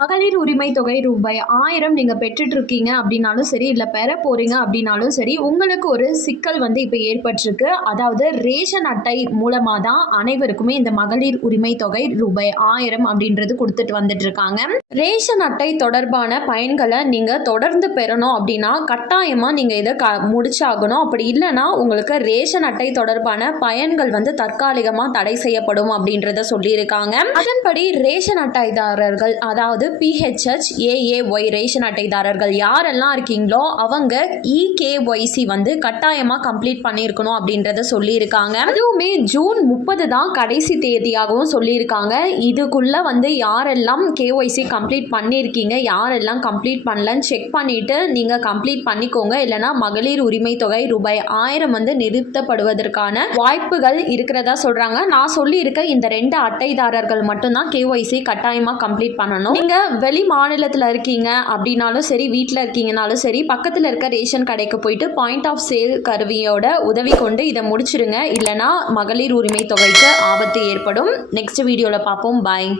மகளிர் உரிமை தொகை ரூபாய் ஆயிரம் நீங்கள் பெற்றுட்டு இருக்கீங்க அப்படின்னாலும் சரி இல்லை பெற போகிறீங்க அப்படின்னாலும் சரி உங்களுக்கு ஒரு சிக்கல் வந்து இப்போ ஏற்பட்டிருக்கு. அதாவது ரேஷன் அட்டை மூலமாக தான் அனைவருக்குமே இந்த மகளிர் உரிமை தொகை ரூபாய் ஆயிரம் அப்படின்றது கொடுத்துட்டு வந்துட்டு இருக்காங்க ரேஷன் அட்டை தொடர்பான பயன்களை நீங்கள் தொடர்ந்து பெறணும் அப்படின்னா கட்டாயமாக நீங்கள் இதை க முடிச்சாகணும். அப்படி இல்லைன்னா உங்களுக்கு ரேஷன் அட்டை தொடர்பான பயன்கள் வந்து தற்காலிகமாக தடை செய்யப்படும் அப்படின்றத சொல்லியிருக்காங்க. அதன்படி ரேஷன் அட்டைதாரர்கள் அதாவது பிஹெச்ஹெச் ஏஏஒய் ரேஷன் அட்டைதாரர்கள் யாரெல்லாம் இருக்கீங்களோ அவங்க இகேஒய்சி வந்து கட்டாயமாக கம்ப்ளீட் பண்ணியிருக்கணும் அப்படின்றத சொல்லியிருக்காங்க. அதுவுமே ஜூன் முப்பது தான் கடைசி தேதியாகவும் சொல்லியிருக்காங்க. இதுக்குள்ளே வந்து யாரெல்லாம் கேஒய்சி கம்ப்ளீட் பண்ணியிருக்கீங்க யாரெல்லாம் கம்ப்ளீட் பண்ணலன்னு செக் பண்ணிவிட்டு நீங்கள் கம்ப்ளீட் பண்ணிக்கோங்க. இல்லைனா மகளிர் உரிமை தொகை ரூபாய் ஆயிரம் வந்து நிறுத்தப்படுவதற்கான வாய்ப்புகள் இருக்கிறதா சொல்கிறாங்க நான் சொல்லியிருக்க இந்த ரெண்டு அட்டைதாரர்கள் மட்டும்தான் கேஒய்சி கட்டாயமாக கம்ப்ளீட் பண்ணணும். நீங்கள் வெளி மாநிலத்தில் இருக்கீங்க அப்படின்னாலும் சரி வீட்டில் இருக்கீங்கனாலும் சரி பக்கத்தில் இருக்க ரேஷன் கடைக்கு போயிட்டு பாயிண்ட் ஆஃப் சேல் கருவியோட உதவி கொண்டு இதை முடிச்சிடுங்க இல்லைனா மகளிர் உரிமை தொகைக்கு ஆபத்து ஏற்படும். நெக்ஸ்ட் வீடியோவில் பார்ப்போம். பாய்